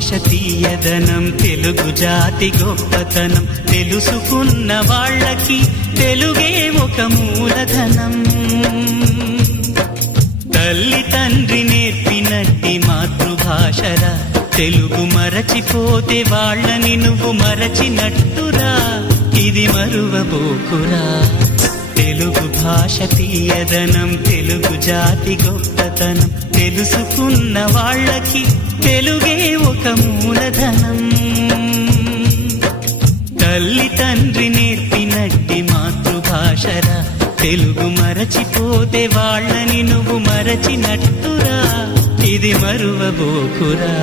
భాష తీయదనం తెలుగు జాతి గొప్పతనం తెలుసుకున్న వాళ్ళకి తెలుగే ఒక మూలధనం. తల్లి తండ్రి నేర్పినట్టి మాతృభాషరా తెలుగు మరచిపోతే వాళ్ళని నువ్వు మరచినట్టురా, ఇది మరువబోకురా. తెలుగు భాష తీయదనం తెలుగు జాతి గొప్పతనం తెలుసుకున్న వాళ్ళకి తెలుగే ఒక మూలధనం. తల్లి తండ్రి నేర్పినట్టి మాతృభాషరా తెలుగు మరచిపోతే వాళ్ళని నువ్వు మరచినట్టురా, ఇది మరువబోకురా.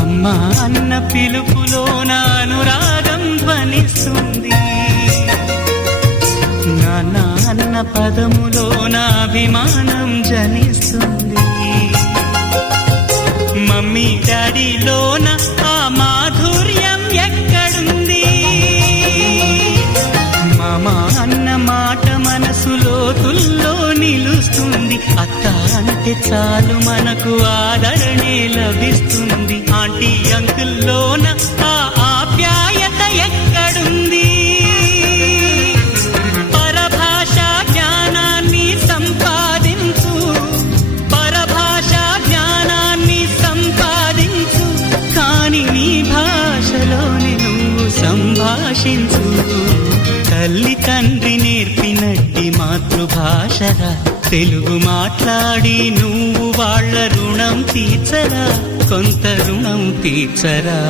అమ్మా అన్న పిలుపులో నా అనురాగం ధ్వనిస్తుంది, నాన్న అన్న పదములో నా అభిమానం జనిస్తుంది. మమ్మీ డాడీలోన ఆ మాధుర్యం ఎక్కడుంది? మామా అన్న మాట మనసులో తుల్లో నిలుస్తుంది. అత్త అంటే చాలు మనకు ఆదరణే లభిస్తుంది. ఆంటీ అంకుల్లోన ఆ ఆప్యాయత ఎక్కడుంది? పరభాషా జ్ఞానాన్ని సంపాదించు, పరభాషా జ్ఞానాన్ని సంపాదించు, కాని నీ భాషలోని నువ్వు సంభాషించు. తల్లి తండ్రి నేర్పినట్టి మాతృభాషరా తెలుగు మాట్లాడి నువ్వు వాళ్ళ రుణం తీర్చరా, కొంత రుణం తీర్చరా.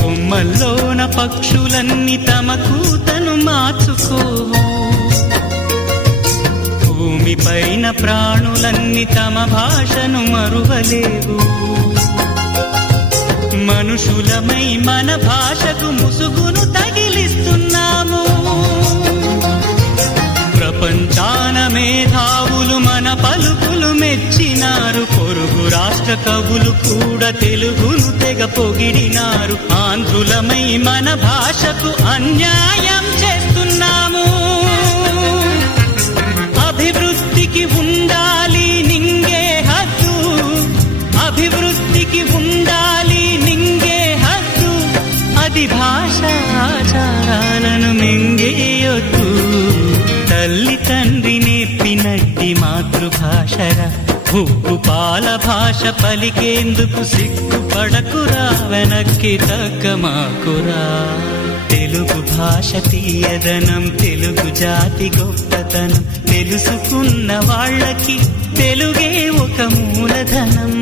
కొమ్మల్లోన పక్షులన్నీ తమ కూతను మార్చుకోవు, భూమిపైన ప్రాణులన్నీ తమ భాషను మరువలేవు. మనుషులమై మన భాషకు ముసుగును తగిలిస్తున్నాము. ప్రపంచాన మేధావులు మన పలుకులు మెచ్చినారు. పొరుగు రాష్ట్ర కవులు కూడా తెలుగును తెగ పొగిడినారు. ఆంధ్రులమై మన భాషకు అన్యాయం చేస్తున్నాము. అభివృద్ధికి ఉండాలి నింగే హద్దు, అభివృద్ధికి ఉండాలి నింగే హద్దు, అది భాష ఆచారాలను మింగేయొద్దు. తల్లి తండ్రి నేర్పినట్టి మాతృభాషరా ఉప్పు పాల భాష పలికేందుకు సిగ్గుపడకురా, వెనక్కి తగ్గమాకురా. తెలుగు భాష తీయదనం తెలుగు జాతి గొప్పతనం తెలుసుకున్న వాళ్ళకి తెలుగే ఒక మూలధనం.